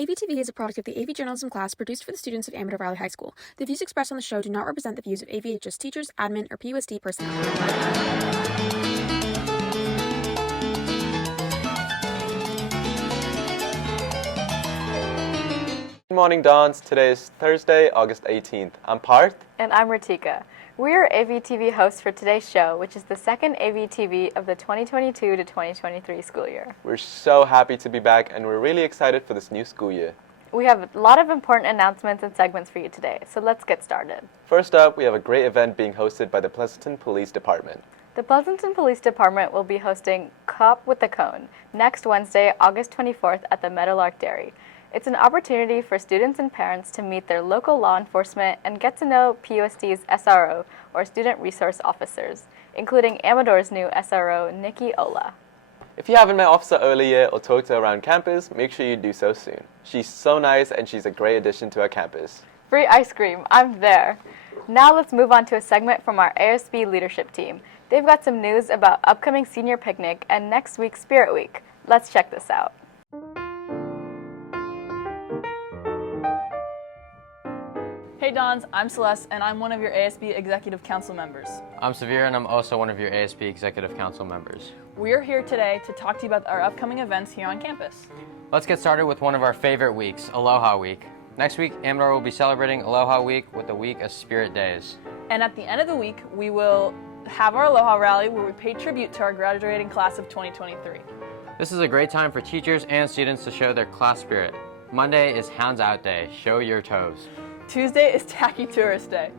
AVtv is a product of the AV journalism class produced for the students of Amador Valley High School. The views expressed on the show do not represent the views of AVHS teachers, admin, or PUSD personnel. Good morning, Dons. Today is Thursday, August 18th. I'm Parth. And I'm Ritika. We are AVtv hosts for today's show, which is the second AVtv of the 2022 to 2023 school year. We're so happy to be back, and we're really excited for this new school year. We have a lot of important announcements and segments for you today, so let's get started. First up, we have a great event being hosted by the Pleasanton Police Department. The Pleasanton Police Department will be hosting Cop with the Cone next Wednesday, August 24th at the Meadowlark Dairy. It's an opportunity for students and parents to meet their local law enforcement and get to know PUSD's SRO, or Student Resource Officers, including Amador's new SRO, Nikki Ola. If you haven't met Officer Ola yet or talked to her around campus, make sure you do so soon. She's so nice and she's a great addition to our campus. Free ice cream, I'm there. Now let's move on to a segment from our ASB leadership team. They've got some news about upcoming senior picnic and next week's Spirit Week. Let's check this out. Hey Dons, I'm Celeste, and I'm one of your ASB Executive Council members. I'm Severe, and I'm also one of your ASB Executive Council members. We are here today to talk to you about our upcoming events here on campus. Let's get started with one of our favorite weeks, Aloha Week. Next week, Amador will be celebrating Aloha Week with a week of Spirit Days. And at the end of the week, we will have our Aloha Rally where we pay tribute to our graduating class of 2023. This is a great time for teachers and students to show their class spirit. Monday is Hounds Out Day, show your toes. Tuesday is Tacky Tourist Day.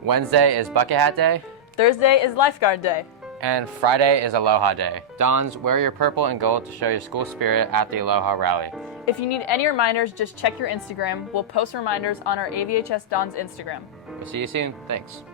Wednesday is Bucket Hat Day. Thursday is Lifeguard Day. And Friday is Aloha Day. Dons, wear your purple and gold to show your school spirit at the Aloha Rally. If you need any reminders, just check your Instagram. We'll post reminders on our AVHS Dons Instagram. We'll see you soon. Thanks.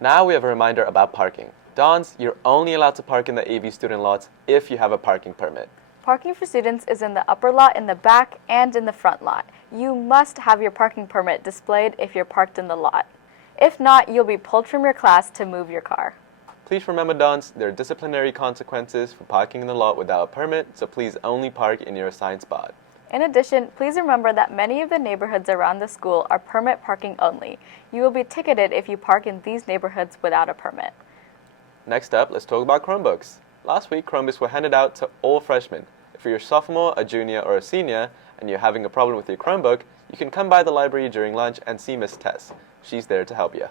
Now we have a reminder about parking. Dons, you're only allowed to park in the AV student lots if you have a parking permit. Parking for students is in the upper lot, in the back, and in the front lot. You must have your parking permit displayed if you're parked in the lot. If not, you'll be pulled from your class to move your car. Please remember, Dons, there are disciplinary consequences for parking in the lot without a permit, so please only park in your assigned spot. In addition, please remember that many of the neighborhoods around the school are permit parking only. You will be ticketed if you park in these neighborhoods without a permit. Next up, let's talk about Chromebooks. Last week, Chromebooks were handed out to all freshmen. If you're a sophomore, a junior, or a senior, and you're having a problem with your Chromebook, you can come by the library during lunch and see Miss Tess. She's there to help you.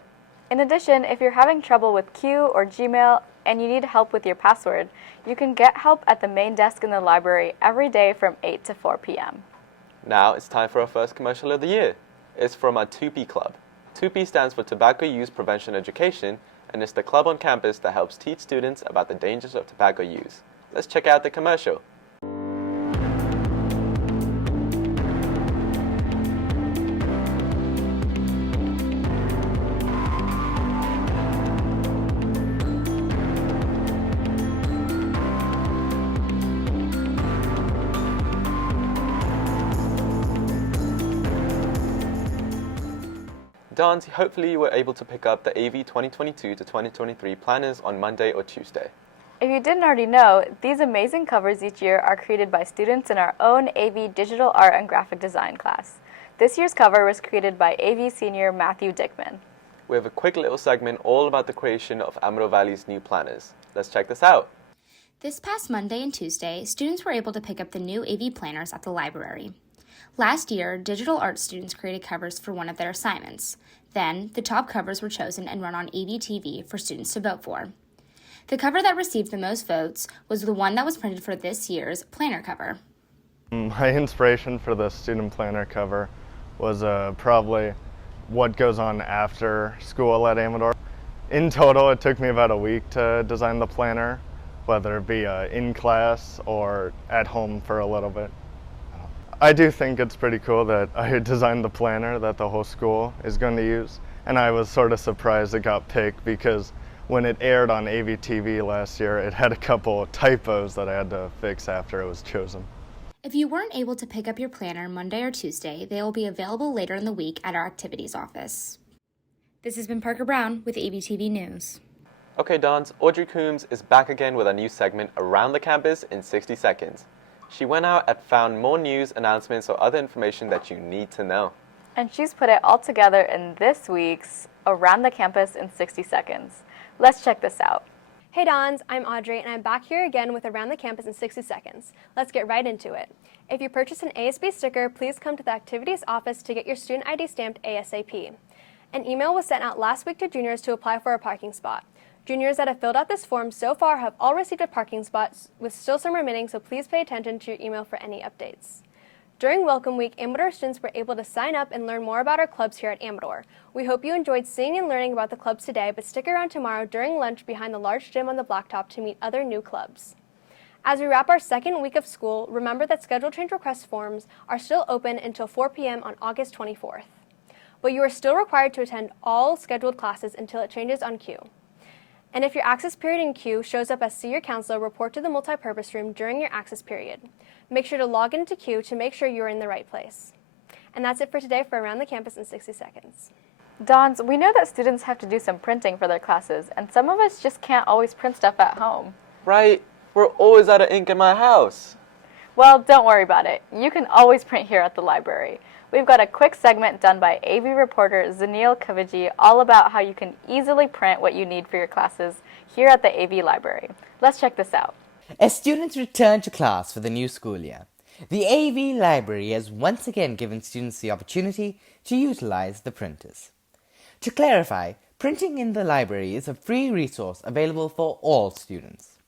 In addition, if you're having trouble with Q or Gmail and you need help with your password, you can get help at the main desk in the library every day from 8 to 4 p.m. Now it's time for our first commercial of the year. It's from our 2P Club. 2P stands for Tobacco Use Prevention Education, and it's the club on campus that helps teach students about the dangers of tobacco use. Let's check out the commercial. Dons, hopefully you were able to pick up the AV 2022 to 2023 planners on Monday or Tuesday. If you didn't already know, these amazing covers each year are created by students in our own AV Digital Art and Graphic Design class. This year's cover was created by AV senior Matthew Dickman. We have a quick little segment all about the creation of Amador Valley's new planners. Let's check this out. This past Monday and Tuesday, students were able to pick up the new AV planners at the library. Last year, digital art students created covers for one of their assignments. Then, the top covers were chosen and run on AVtv for students to vote for. The cover that received the most votes was the one that was printed for this year's planner cover. My inspiration for the student planner cover was probably what goes on after school at Amador. In total, it took me about a week to design the planner, whether it be in class or at home for a little bit. I do think it's pretty cool that I designed the planner that the whole school is going to use, and I was sort of surprised it got picked because when it aired on AVtv last year, it had a couple typos that I had to fix after it was chosen. If you weren't able to pick up your planner Monday or Tuesday, they will be available later in the week at our activities office. This has been Parker Brown with AVtv News. Okay, Dons, Audrey Coombs is back again with a new segment Around the Campus in 60 Seconds. She went out and found more news, announcements, or other information that you need to know. And she's put it all together in this week's Around the Campus in 60 Seconds. Let's check this out. Hey Dons, I'm Audrey and I'm back here again with Around the Campus in 60 Seconds. Let's get right into it. If you purchase an ASB sticker, please come to the Activities office to get your student ID stamped ASAP. An email was sent out last week to juniors to apply for a parking spot. Juniors that have filled out this form so far have all received a parking spot, with still some remaining, so please pay attention to your email for any updates. During Welcome Week, Amador students were able to sign up and learn more about our clubs here at Amador. We hope you enjoyed seeing and learning about the clubs today, but stick around tomorrow during lunch behind the large gym on the blacktop to meet other new clubs. As we wrap our second week of school, remember that schedule change request forms are still open until 4 p.m. on August 24th. But you are still required to attend all scheduled classes until it changes on cue. And if your access period in queue shows up as see your counselor, report to the multipurpose room during your access period. Make sure to log into queue to make sure you're in the right place. And that's it for today for Around the Campus in 60 Seconds. Dons, we know that students have to do some printing for their classes, and some of us just can't always print stuff at home. Right? We're always out of ink in my house. Well, don't worry about it. You can always print here at the library. We've got a quick segment done by AV reporter Zanil Kaviji all about how you can easily print what you need for your classes here at the AV library. Let's check this out. As students return to class for the new school year, the AV library has once again given students the opportunity to utilize the printers. To clarify, printing in the library is a free resource available for all students.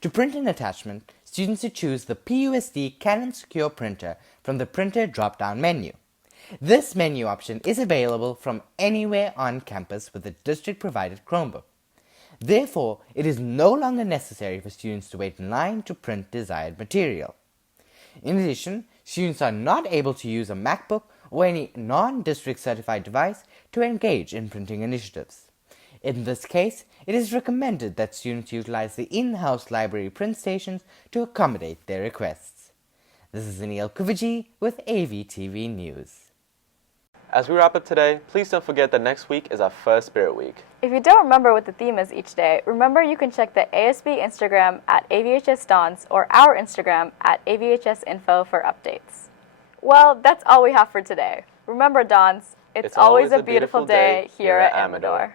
To print an attachment, students should choose the PUSD Canon Secure Printer from the Printer drop-down menu. This menu option is available from anywhere on campus with a district-provided Chromebook. Therefore, it is no longer necessary for students to wait in line to print desired material. In addition, students are not able to use a MacBook or any non-district certified device to engage in printing initiatives. In this case, it is recommended that students utilize the in-house library print stations to accommodate their requests. This is Anil Kuviji with AVtv News. As we wrap up today, please don't forget that next week is our first Spirit Week. If you don't remember what the theme is each day, remember you can check the ASB Instagram at AVHSDons or our Instagram at AVHSinfo for updates. Well, that's all we have for today. Remember, Dons, it's always a beautiful day here at Amador.